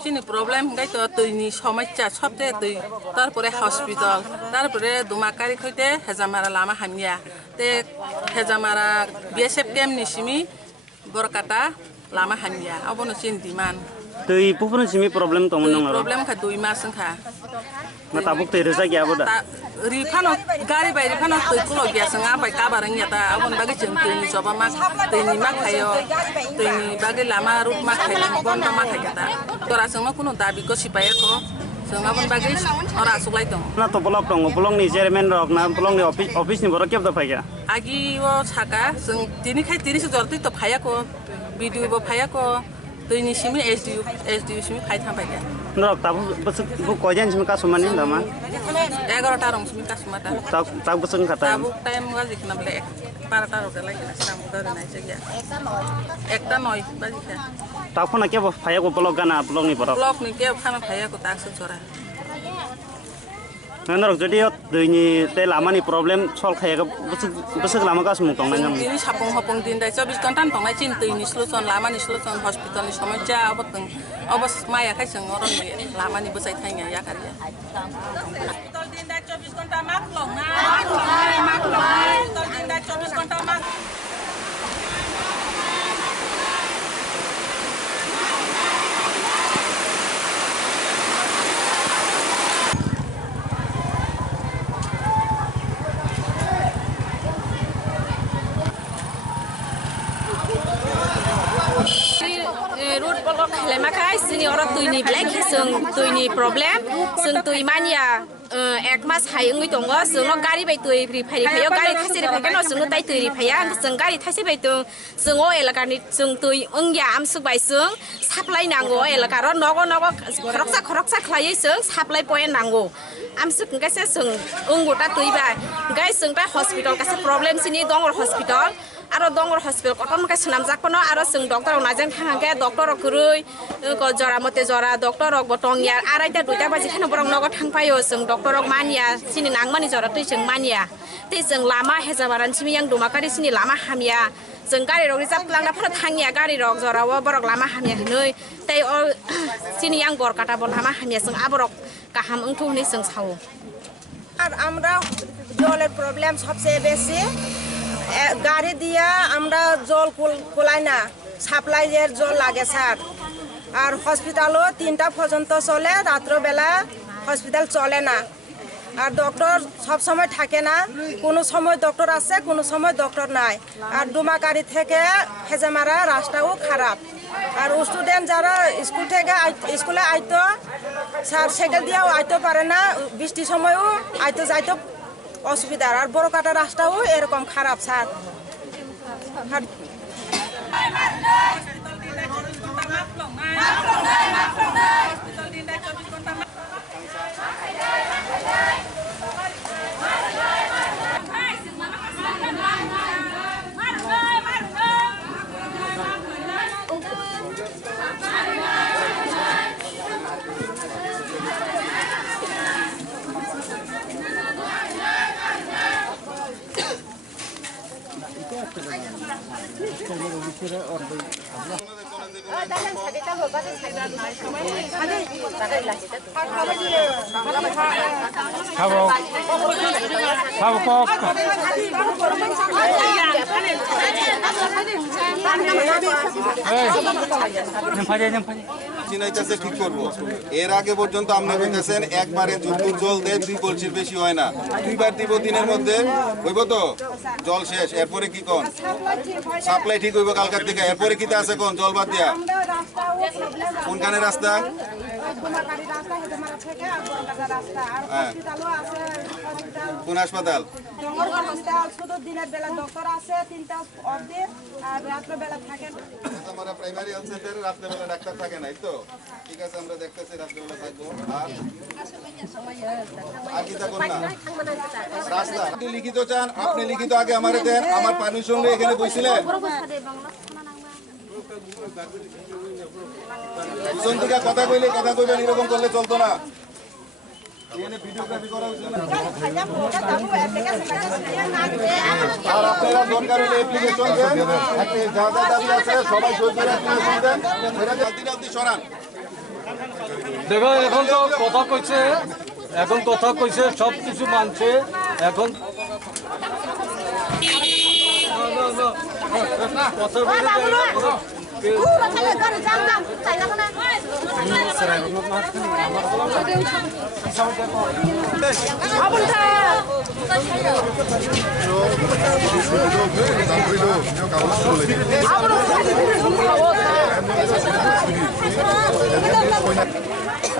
जोंनि प्रब्लेम गायतो दैनि समस्या सबसे दै तारपरे हस्पिटाल तारपरे दुमाकारि खैते हेजामारा लामा हामिया ते हेजामारा बीएसएफ कैम्प निसिमी बरकाटा लामा हामिया अबनो सिन दिमान दै पुपुन सिमी प्रब्लेम तमन नंगा प्रब्लेम खा 2 मास खा ना ताबुक दै रोजा गया बोदा रिफानो गारि बाय रिफानो दै कुलो गया संगा बाय काबारं याता अबन बागे जों दैनि जबा मा दैनि मा खायो दैनि बागे लामा रुट मा खायो बन्द मा खायता तोरा जोंनो कुनो दाबि को सिपायखौ जों अबन बागे अरा सुलाय दं ना तो ब्लॉक दं ब्लॉक नि चेयरमैन रक ना ब्लॉक नि ऑफिस नि बरो केब द फायगा आगि वो साका जों दिनि खाय 30 जरति तो फायाको भिडियो बो फायाको दैनि सिमी एसडीयू सिमी फाय थांबाय नरक ताबु बस बु कयजन सिमी का समानि दामा 11 टा रं सिमी का समाता ताब बसन खाता ताबु टाइम गाजि खना बले 12 टा रोटे लागि साम गरनाय जग्या एकटा 9 बाजि खा ताफना के फायाको ब्लॉक गाना ब्लॉक नि बरो ब्लॉक नि के खाना फायाको ताक्स छोरा नरक जदि दैनि ते लामानि प्रब्लेम सल्व खायगा बस लामा का सम तंनाय नम दिनि सापं हपं दिन दाय 24 घन्टा तंनाय चिन दैनि सलुसन लामानि सलुसन हस्पिटालनि समस्या अबतन अबस माया खाय जों अरननि लामानि बसाय थाइया या कारिया हस्पिटाल दिन दाय 24 घन्टा माक लंना हस्पिटाल दिन दाय 24 घन्टा माक Makai sini orang tuini black sung tuini problem sung tui mania ek mas hayung itu enggak sung no gari bai tui prepare gari thasi prepare no sung no tai tui prepare sung gari thasi bai tu sung o elaka ni sung tui ungya am sung bai sung supply nango elaka ro nogo khoroksa khlai sung supply point nango am sung gaise sung unguta tui bai gai sung ta hospital kase problem sini dongor hospital aro dongor hospital koton ka sunam jakpono aro sung doctor najang thangge doctor kurui ko jora mote jora doctor rok botong ya araita duita baji khana borong nogo thangpayo sung doctor rok mania sini nangmani jora tui sung mania tei sung lama hejabaran simi yang dumakari sini lama hamia sung gari rok rijap langna phara thangya gari rok jora wo borok lama hamia hnoi tei o sini yang borkata bol lama hamia sung aborok kaham ungthu ni sung sawo আর আমরা জলের problem সবচেয়ে বেশি গাড়ি দিয়া আমরা জল কোলাই না সাপ্লাইয়ের জল লাগে স্যার আর হসপিটালও 3টা পর্যন্ত চলে রাত্রবেলা হসপিটাল চলে না আর ডক্টর সব সময় থাকে না কোনো সময় ডক্টর আছে কোনো সময় ডক্টর নাই আর ডুমাকারি থেকে হেজামারা রাস্তাও খারাপ আর স্টুডেন্ট যারা স্কুল থেকে স্কুলে আইতো স্যার সাইকেল দিয়েও আইতে পারে না বৃষ্টির সময়ও আইতে যাইতে অসুবিধা আর বড়কাটা রাস্তাও এরকম খারাপ স্যার চিনাইতেছে ঠিক করবো এর আগে পর্যন্ত আপনি কইতেছেন একবারে যুদ্ধ জল দেয় 2 কলসির বেশি হয় না 2বার দিব দিনের মধ্যে হইব তো জল শেষ এরপরে কি কোন সাপ্লাই ঠিক হইব কালকার থেকে এরপরে কিতে আছে কোন জল বাদ দিয়া কোনখানে রাস্তা কোন হাসপাতাল শুধু দিনের বেলা ডক্টর আছে 3টা অবধি আর রাতের বেলা থাকে আমরা প্রাইমারি হেলথ সেন্টারে রাতের বেলা ডাক্তার থাকে না তো ঠিক আছে আমরা দেখতেছি রাতের বেলা থাকবো আর কি থাকো না রাস্তা আপনি লিখিত চান আপনি লিখিত আগে আমারে দেন আমার পারমিশন নিয়ে এখানে বসিলেন দুজন থেকে কথা কইবেন এরকম করলে চলতো না এখানে ভিডিওগ্রাফি করা হচ্ছে না। আর আপনারা দরকার হলে অ্যাপ্লিকেশন দেন, যা যা দাবি আছে সবাই সই করে অ্যাপ্লিকেশন দেন, সেটা জলদি সরান। দেখো এখন তো কথা কইছে সব কিছু মানছে এখন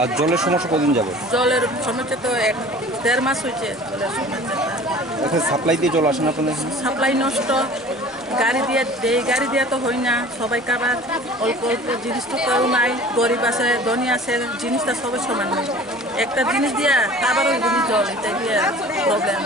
আর জলের সমস্যা কদিন যাবে? জলের সমস্যা তো 1-1.5 মাস হয়েছে। জলের সমস্যা এখানে সাপ্লাই দিয়ে জল আসে না আপনাদের এখানে? সাপ্লাই নষ্ট, গাড়ি দিয়ে তো হয় না। সবাই কাবার অল্প অল্প জিনিস তো কেউ নাই, গরিব আছে ধনী আছে, জিনিসটা সবাই সমান নেই। একটা জিনিস দিয়া কাবার ওই জিনিস জল, এটা দিয়ে প্রবলেম।